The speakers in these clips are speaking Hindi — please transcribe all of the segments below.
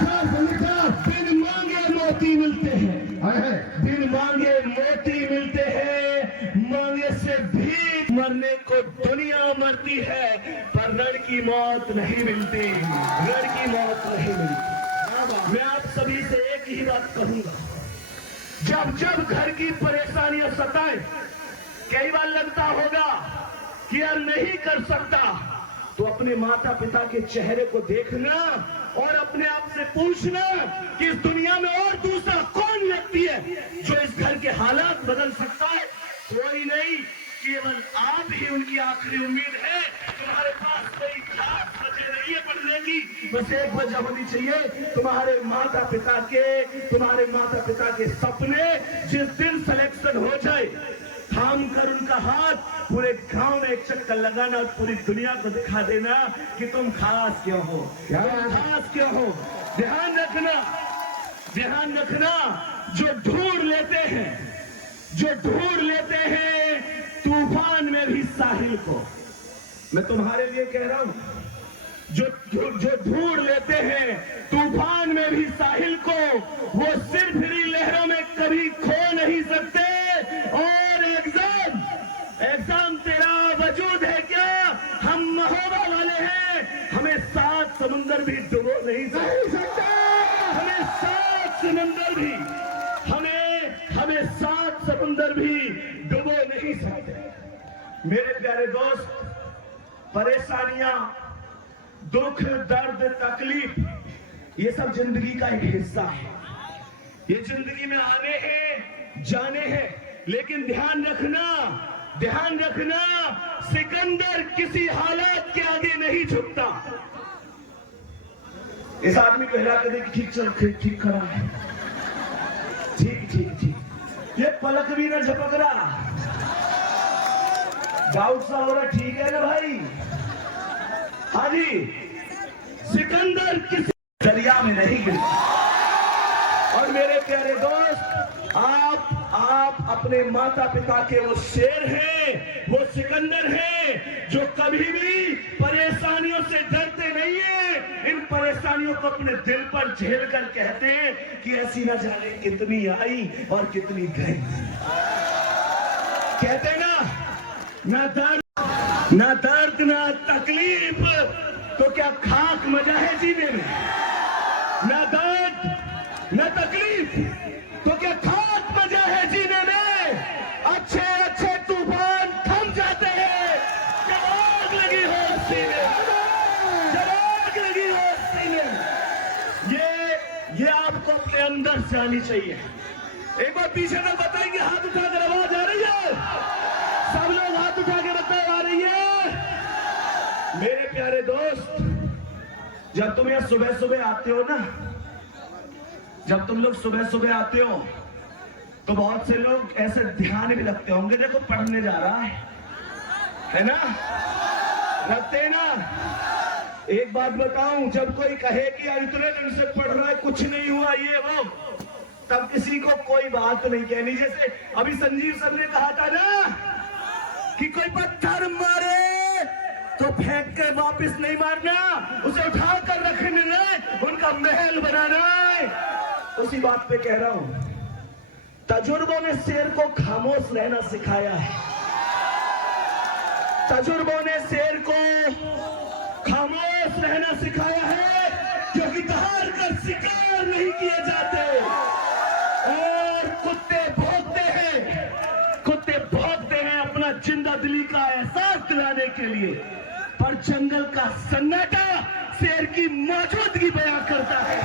बिन मांगे मोती मिलते हैं, बिन मांगे मोती मिलते हैं। मांगे से भी मरने को दुनिया मरती है, पर रण की मौत नहीं मिलती, रण की मौत नहीं मिलती। मैं आप सभी से एक ही बात कहूंगा, जब जब घर की परेशानियां सताए, कई बार लगता होगा कि यार नहीं कर सकता, तो अपने माता पिता के चेहरे को देखना और अपने आप से पूछना कि इस दुनिया में और दूसरा कौन व्यक्ति है जो इस घर के हालात बदल सकता है। कोई नहीं, केवल आप ही उनकी आखिरी उम्मीद है। तुम्हारे पास कोई खास वजह नहीं है पढ़ने की, बस एक वजह होनी चाहिए, तुम्हारे माता पिता के सपने। जिस दिन सिलेक्शन हो जाए, थाम कर उनका हाथ पूरे गांव में एक चक्कर लगाना और पूरी दुनिया को दिखा देना कि तुम खास क्यों हो, खास क्यों हो। ध्यान रखना, ध्यान रखना, जो ढूंढ लेते हैं तूफान में भी साहिल को, मैं तुम्हारे लिए कह रहा हूं, जो ढूंढ लेते हैं तूफान में भी साहिल को, वो सिर्फ ही लहरों में कभी खो नहीं सकते। और एग्जाम तेरा वजूद है क्या? हम महोबा वाले हैं, हमें 7 समुंदर भी डुबो नहीं सकते, हमें 7 समुंदर भी हमें 7 समुंदर भी डुबो नहीं सकते। मेरे प्यारे दोस्त, परेशानियां, दुख, दर्द, तकलीफ, ये सब जिंदगी का एक हिस्सा है। ये जिंदगी में आने हैं, जाने हैं, लेकिन ध्यान रखना, सिकंदर किसी हालात के आगे नहीं झुकता। इस आदमी को हिला कर देख, ठीक खड़ा है, ठीक, ये पलक भी ना झपक रहा, डाउट सा हो रहा, ठीक है ना भाई? हाँ जी, सिकंदर किसी दरिया में नहीं गिरता। और मेरे प्यारे दोस्त, आप अपने माता पिता के वो शेर हैं, वो सिकंदर हैं, जो कभी भी परेशानियों से डरते नहीं हैं। इन परेशानियों को अपने दिल पर झेल कर कहते हैं कि ऐसी ना जाने कितनी आई और कितनी गई। कहते ना दर्द ना तकलीफ, तो क्या खाक मजा है जीने में? ना दर्द ना तकलीफ, तो क्या खाक मजा है जीने में? अच्छे तूफान थम जाते हैं जब आग लगी हो सीने, ये आपको अपने अंदर से आनी चाहिए। एक बार पीछे ना बताएंगे, हाथ उठाकर आवाज आ रही है? सब लोग हाथ उठा के बताए, आ रही है? मेरे प्यारे दोस्त, जब तुम यहाँ सुबह आते हो ना, जब तुम लोग सुबह आते हो, तो बहुत से लोग ऐसे ध्यान भी रखते होंगे, देखो पढ़ने जा रहा है ना? रखते ना? एक बात बताऊं, जब कोई कहे कि इतने दिन से पढ़ रहा है, कुछ नहीं हुआ, ये वो, तब किसी को कोई बात नहीं कहनी। जैसे अभी संजीव सर ने कहा था ना कि कोई पत्थर मारे तो फेंक के वापस नहीं मारना, उसे उठा कर रखना है, उनका महल बनाना है। उसी बात पे कह रहा हूं, तजुर्बों ने शेर को खामोश रहना सिखाया है, तजुर्बों ने शेर को खामोश रहना सिखाया है, क्योंकि दहाड़ कर शिकार नहीं किए जाते। और कुत्ते भौंकते हैं अपना जिंदा दिली का एहसास दिलाने के लिए, पर जंगल का सन्नाटा शेर की मौजूदगी बयां करता है,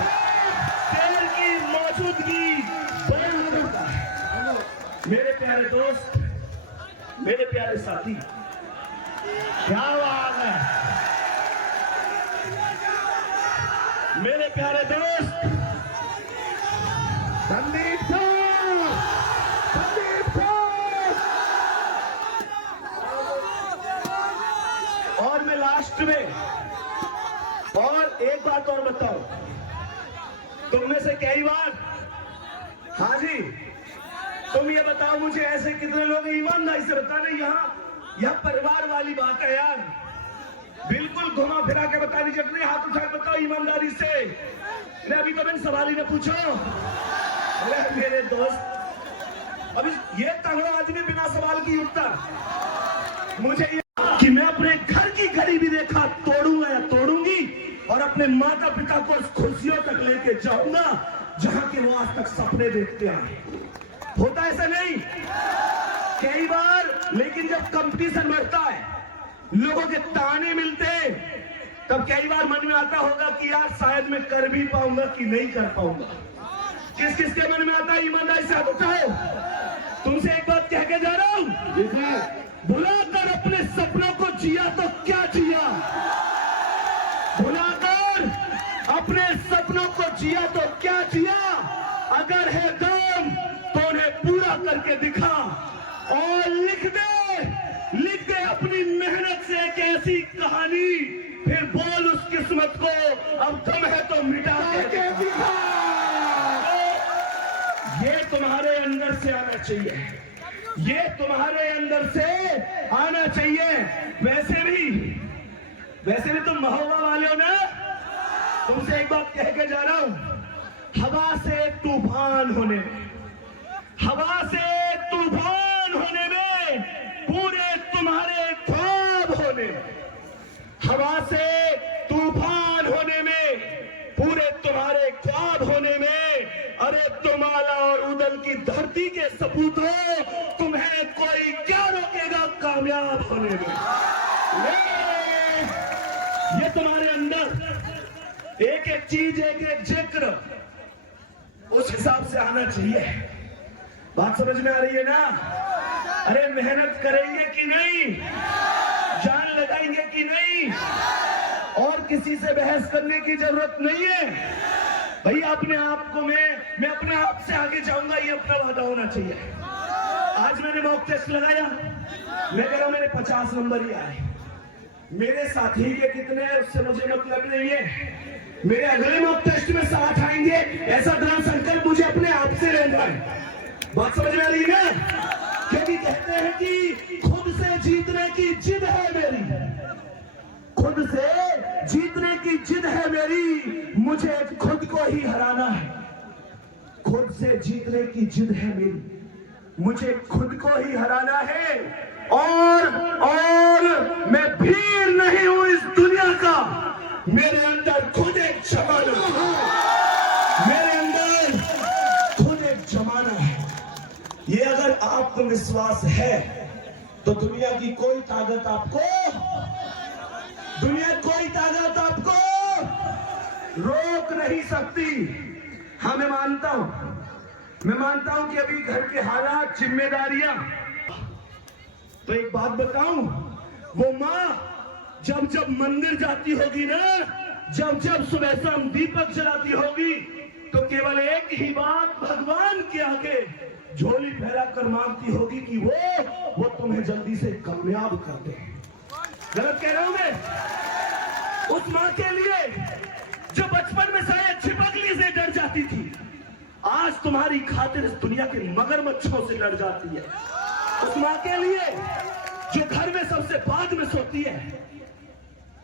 शेर की मौजूदगी बयां करता है। मेरे प्यारे दोस्त, मेरे प्यारे साथी, क्या बात है मेरे प्यारे दोस्त, संदीप और मैं लास्ट में और एक बात और बताऊं, तुम में से कई बार, हाँ जी, तुम ये बताओ मुझे, ऐसे कितने लोग ईमानदारी से बताने, यहाँ परिवार वाली बात है यार, बिल्कुल घुमा फिरा के बता दीजिए, अपने हाथ उठा के बताओ ईमानदारी से, अभी तो मैंने सवाल ही न पूछो। अरे मेरे दोस्त, अभी ये तगड़ा आदमी बिना सवाल की उठता। मुझे ये कि मैं अपने घर की गरीबी रेखा तोड़ूंगा या तोड़ूंगी और अपने माता पिता को उस खुशियों तक लेके जाऊंगा जहां के वो आज तक सपने देखते आए। होता ऐसा नहीं कई बार, लेकिन जब कंपटीशन बढ़ता है, लोगों के ताने मिलते, तब कई बार मन में आता होगा कि यार शायद मैं कर भी पाऊंगा कि नहीं कर पाऊंगा। किस किस के मन में आता है? ईमानदारी से हाथ उठाओ। तुमसे एक बात कह के जा रहा हूं, भुलाकर अपने सपनों को जिया तो क्या जिया, भुलाकर अपने सपनों को जिया तो क्या जिया। अगर है दम तो उन्हें पूरा करके दिखा और लिख दे अपनी मेहनत से एक ऐसी कहानी, फिर बोल उस किस्मत को अब तुम है तो मिटा के दिखा। ये तुम्हारे अंदर से आना चाहिए, ये तुम्हारे अंदर से आना चाहिए। वैसे भी तुम महोबा वाले हो ना। तुमसे एक बात कह के जा रहा हूं, हवा से तूफान होने में, हवा से तूफान होने में, पूरे तुम्हारे ख्वाब होने में, हवा से तूफान होने में, पूरे तुम्हारे ख्वाब होने में। अरे तुम आला और उदल की धरती के सपूत हो, तुम्हें कोई क्या रोकेगा कामयाब होने में। ये तुम्हारे अंदर एक एक चीज, एक एक जिक्र उस हिसाब से आना चाहिए। बात समझ में आ रही है ना? अरे मेहनत करेंगे कि नहीं, जान लगाएंगे कि नहीं, और किसी से बहस करने की जरूरत नहीं है भैया। अपने आप को मैं अपने आप से आगे जाऊंगा, ये अपना वादा होना चाहिए। आज मैंने मॉक टेस्ट लगाया, मैं कह रहा हूं मेरे 50 नंबर ही आए। मेरे साथी के कितने उससे मुझे मतलब नहीं है। मेरे अगले मॉक टेस्ट में 60 आएंगे, ऐसा दृढ़ संकल्प मुझे अपने आप से लेना है। बात समझ में आ रही है ना? क्योंकि कहते हैं कि खुद से जीतने की जिद है मेरी, खुद से जीतने की जिद है मेरी, मुझे खुद को ही हराना है। खुद से जीतने की जिद है मेरी, मुझे खुद को ही हराना है। और मैं भीड़ नहीं हूं इस दुनिया का, मेरे अंदर खुद एक जमाना है, मेरे अंदर खुद एक जमाना है। ये अगर आपको विश्वास है तो दुनिया की कोई ताकत आपको रोक नहीं सकती। हाँ मैं मानता हूं कि अभी घर के हालात, जिम्मेदारियां। तो एक बात बताऊं, वो माँ जब मंदिर जाती होगी ना, जब सुबह शाम दीपक जलाती होगी, तो केवल एक ही बात भगवान के आगे झोली फैलाकर मांगती होगी कि वो तुम्हें जल्दी से कामयाब कर दे। गलत कह रहा हूं मैं? उस मां के लिए जो बचपन में शायद छिपकली से डर जाती थी, आज तुम्हारी खातिर इस दुनिया के मगरमच्छों से लड़ जाती है। उस मां के लिए जो घर में सबसे बाद में सोती है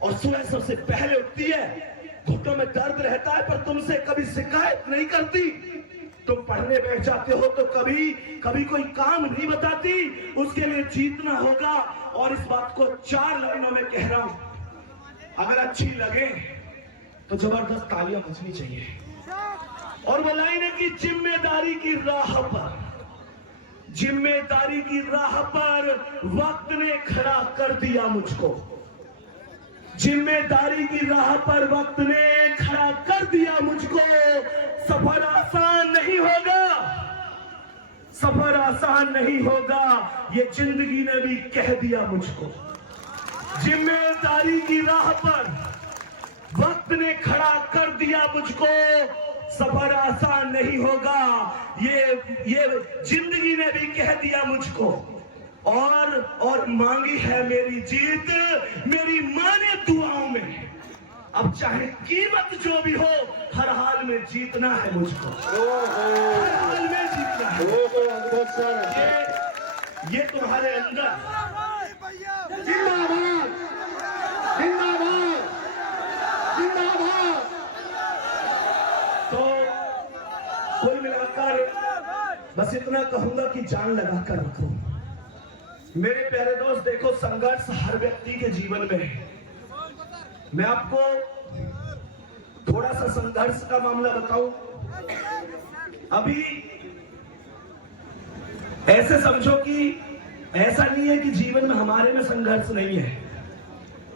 और सुबह सबसे पहले उठती है, घुटनों में दर्द रहता है पर तुमसे कभी शिकायत नहीं करती। तुम पढ़ने बैठ जाते हो तो कभी कोई काम नहीं बताती। उसके लिए जीतना होगा। और इस बात को 4 लाइनों में कह रहा हूं, अगर अच्छी लगे तो जबरदस्त तालियां बजनी चाहिए। और वो लाइन है कि जिम्मेदारी की राह पर वक्त ने खड़ा कर दिया मुझको, जिम्मेदारी की राह पर वक्त ने खड़ा कर दिया मुझको। सफर आसान नहीं होगा, ये जिंदगी ने भी कह दिया मुझको। जिम्मेदारी की राह पर वक्त ने खड़ा कर दिया मुझको, सफर आसान नहीं होगा, ये जिंदगी ने भी कह दिया मुझको। और मांगी है मेरी जीत मेरी मां ने दुआओं में। अब चाहे कीमत जो भी हो, हर हाल में जीतना है मुझको, हर हाल में जीतना है। ये तुम्हारे अंदर जिंदाबाद, जिंदाबाद, जिंदाबाद। बस इतना कहूंगा कि जान लगा कर रखो। मेरे प्यारे दोस्त, देखो संघर्ष हर व्यक्ति के जीवन में है। मैं आपको थोड़ा सा संघर्ष का मामला बताऊं। अभी ऐसे समझो कि ऐसा नहीं है कि जीवन में हमारे में संघर्ष नहीं है।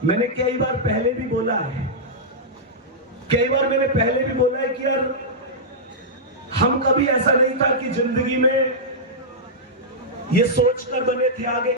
मैंने कई बार पहले भी बोला है, कि यार हम कभी ऐसा नहीं था कि जिंदगी में ये सोचकर बने थे आगे